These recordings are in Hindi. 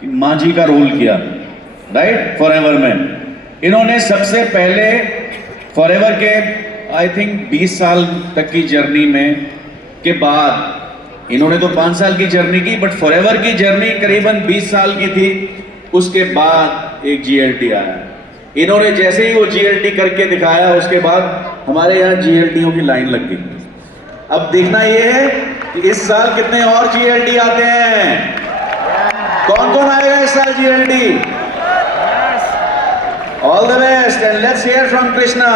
कि मांझी का रोल किया, राइट, फॉरएवर में। इन्होंने सबसे पहले फॉरएवर के आई थिंक 20 साल तक की जर्नी में के बाद, इन्होंने तो 5 साल की जर्नी की, बट फॉरएवर की जर्नी करीबन 20 साल की थी। उसके बाद एक जीएलटी आया, इन्होंने जैसे ही वो जीएलटी करके दिखाया, उसके बाद हमारे यहाँ जीएलटीओ की लाइन लग गई। अब देखना ये है कि इस साल कितने और जीएलटी आते हैं, कौन कौन आएगा इस साल GLT. All the best and let's hear from Krishna.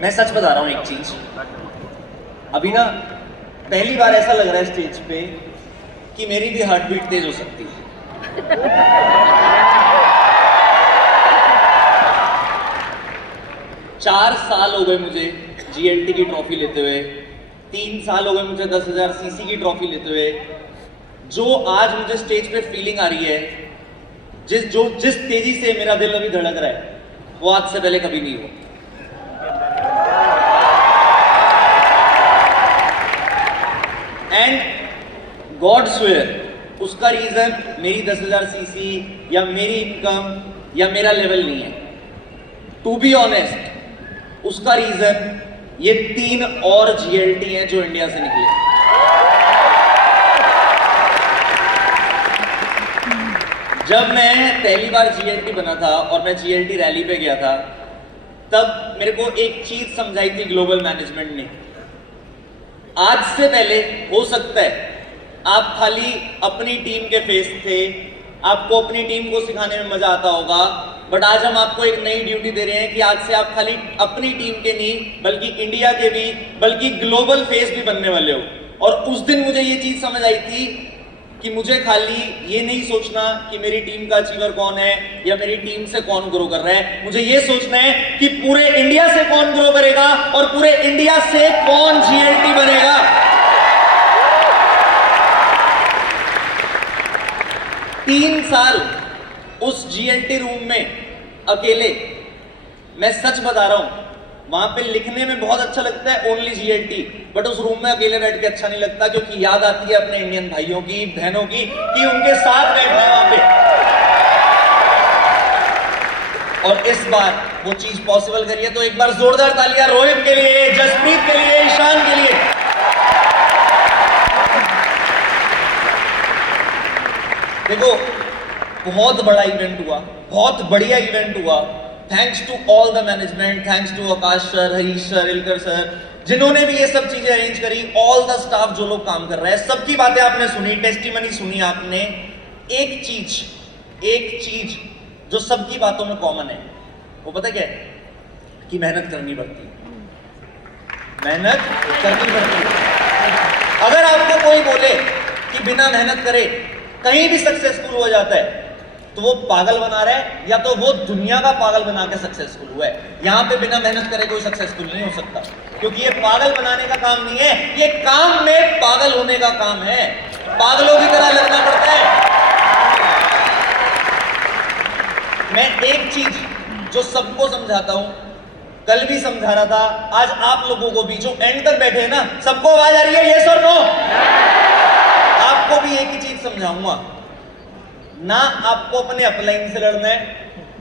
मैं सच बता रहा हूं एक चीज, अभी ना पहली बार ऐसा लग रहा है स्टेज पे कि मेरी भी हार्ट बीट तेज हो सकती है। 4 साल हो गए मुझे जीएलटी की ट्रॉफी लेते हुए, 3 साल हो गए मुझे 10,000 सीसी की ट्रॉफी लेते हुए। जो आज मुझे स्टेज पे फीलिंग आ रही है, जिस तेजी से मेरा दिल अभी धड़क रहा है, वो आज से पहले कभी नहीं हुआ। एंड गॉड स्वेयर, उसका रीजन मेरी 10,000 सीसी या मेरी इनकम या मेरा लेवल नहीं है। टू बी ऑनेस्ट, उसका रीजन ये 3 और जीएलटी हैं जो इंडिया से निकले। जब मैं पहली बार जीएलटी बना था और मैं जीएलटी रैली पे गया था, तब मेरे को एक चीज समझाई थी ग्लोबल मैनेजमेंट ने। आज से पहले हो सकता है आप खाली अपनी टीम के फेस थे, आपको अपनी टीम को सिखाने में मजा आता होगा, बट आज हम आपको एक नई ड्यूटी दे रहे हैं कि आज से आप खाली अपनी टीम के नहीं, बल्कि इंडिया के भी, बल्कि ग्लोबल फेस भी बनने वाले हो। और उस दिन मुझे ये चीज समझ आई थी कि मुझे खाली ये नहीं सोचना कि मेरी टीम का अचीवर कौन है या मेरी टीम से कौन ग्रो कर रहा है, मुझे ये सोचना है कि पूरे इंडिया से कौन ग्रो करेगा और पूरे इंडिया से कौन जीएलटी बनेगा। तीन साल उस जीएलटी रूम में अकेले, मैं सच बता रहा हूं, वहां पे लिखने में बहुत अच्छा लगता है ओनली जीएलटी, बट उस रूम में अकेले बैठ के अच्छा नहीं लगता, क्योंकि याद आती है अपने इंडियन भाइयों की, बहनों की, कि उनके साथ बैठना है वहां पे। और इस बार वो चीज पॉसिबल करी है, तो एक बार जोरदार तालियां रोहित के लिए, जसप्रीत के लिए, ईशान के लिए। देखो, बहुत बड़ा इवेंट हुआ, बहुत बढ़िया इवेंट हुआ। Thanks to all the management, thanks to Akash sir, Harish sir, Ilker sir, जिन्होंने भी ये सब चीजें अरेंज करी, ऑल द स्टाफ जो लोग काम कर रहे हैं, सबकी बातें आपने सुनी, टेस्टिमनी सुनी आपने। एक चीज जो सबकी बातों में कॉमन है, वो पता क्या है? कि मेहनत करनी पड़ती है, मेहनत करनी पड़ती है। अगर आपको कोई बोले कि बिना मेहनत करे कहीं भी सक्सेसफुल हो जाता है, तो वो पागल बना रहा है, या तो वो दुनिया का पागल बना के सक्सेसफुल हुआ है। यहां पे बिना मेहनत करे कोई सक्सेसफुल नहीं हो सकता, क्योंकि ये पागल बनाने का काम नहीं है, ये काम में पागल होने का काम है। पागलों की तरह लगना पड़ता है। मैं एक चीज जो सबको समझाता हूं, कल भी समझा रहा था, आज आप लोगों को भी, जो एंड तक बैठे हैं ना, सबको आवाज आ रही है यस और नो? आपको भी एक ही चीज समझाऊंगा, ना आपको अपने अपलाइन से लड़ना है,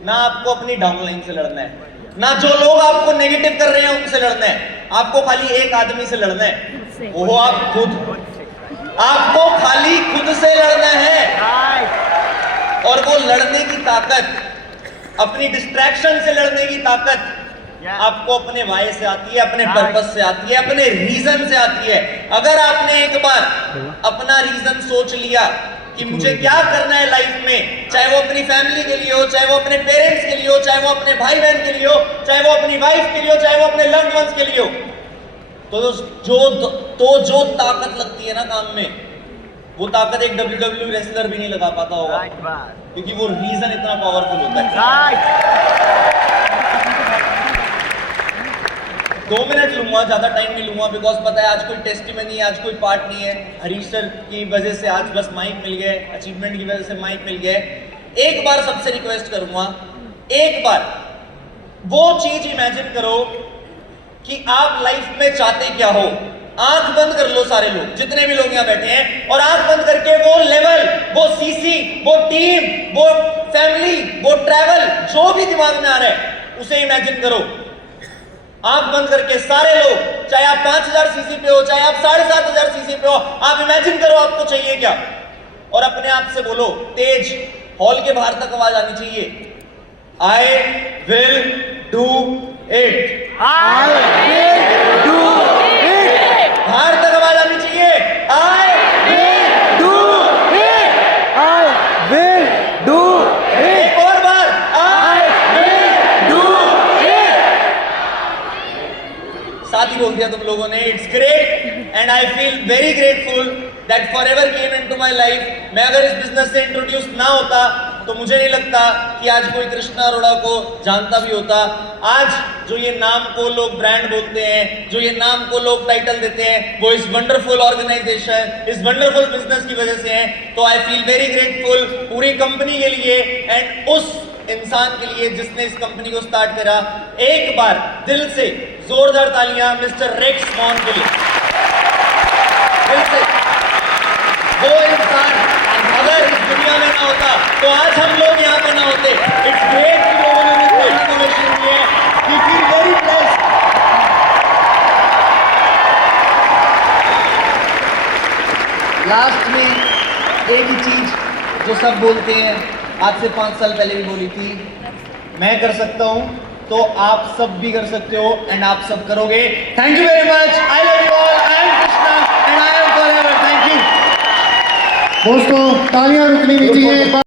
ना आपको अपनी डाउनलाइन से लड़ना है, ना जो लोग आपको नेगेटिव कर रहे हैं उनसे लड़ना है। आपको खाली एक आदमी से लड़ना है, वो हो आप खुद। आपको खाली खुद से लड़ना है, और वो लड़ने की ताकत, अपनी डिस्ट्रैक्शन से लड़ने की ताकत आपको अपने वाय से आती है, अपने पर्पस से आती है, अपने रीजन से आती है। अगर आपने एक बार अपना रीजन सोच लिया कि मुझे क्या करना है लाइफ में, चाहे वो अपनी फैमिली के लिए हो, चाहे वो अपने पेरेंट्स के लिए हो, चाहे वो अपने भाई बहन के लिए हो, चाहे वो अपनी वाइफ के लिए हो, चाहे वो अपने लव्ड वंस के लिए हो, तो जो ताकत लगती है ना काम में, वो ताकत एक WWE रेसलर भी नहीं लगा पाता होगा, क्योंकि वो रीजन इतना पावरफुल होता है। 2 मिनट लूंगा, ज्यादा टाइम नहीं लूंगा, बिकॉज पता है आज कोई टेस्टिमनी है, आज कोई पार्ट नहीं है। हरीश सर की वजह से आज बस माइक मिल गया, अचीवमेंट की वजह से माइक मिल गया। एक बार सबसे रिक्वेस्ट करूंगा, एक बार वो चीज इमेजिन करो कि आप लाइफ में चाहते क्या हो, आंख बंद कर लो सारे लोग, जितने भी लोग यहाँ बैठे हैं, और आंख बंद करके वो लेवल, वो सीसी, वो टीम, वो फैमिली, वो ट्रैवल, जो भी दिमाग में आ रहा है उसे इमेजिन करो। आंख बंद करके सारे लोग, चाहे आप 5000 सीसी पे हो, चाहे आप 7500 सीसी पे हो, आप इमेजिन करो आपको चाहिए क्या, और अपने आप से बोलो तेज, हॉल के बाहर तक आवाज आनी चाहिए, I will do it. I will do it. बाहर तक आवाज आनी चाहिए, आई Do it. I will do it. एक और बार, आई Do it. साथ ही बोल दिया तुम लोगों ने। It's great and I feel very grateful that forever came into my life. मैं अगर इस बिजनेस से इंट्रोड्यूस ना होता तो मुझे नहीं लगता कि आज कोई कृष्णा अरोड़ा को जानता भी होता। आज जो ये नाम को लोग ब्रांड बोलते हैं, जो ये नाम को लोग टाइटल देते हैं, वो इस वंडरफुल ऑर्गेनाइजेशन, इस वंडरफुल बिजनेस की वजह से है। तो आई फील वेरी ग्रेटफुल पूरी कंपनी के लिए एंड उस इंसान के लिए जिसने इस कंपनी को स्टार्ट करा। एक बार दिल से जोरदार तालियां मिस्टर रेक्स मॉन के लिए, दिल से। वो इंसान अगर इस दुनिया में ना होता तो आज हम लोग यहाँ पे ना होते। इट्स ग्रेट कि लोगों ने मुझे इन्फॉर्मेशन दी है। We feel very blessed. Last में एक ही चीज जो सब बोलते हैं, आज से 5 साल पहले भी बोली थी, मैं कर सकता हूं तो आप सब भी कर सकते हो एंड आप सब करोगे। Thank you very much. I love you all. I am Krishna and I am forever. Thank you दोस्तों तालियां रुकनी नहीं चाहिए।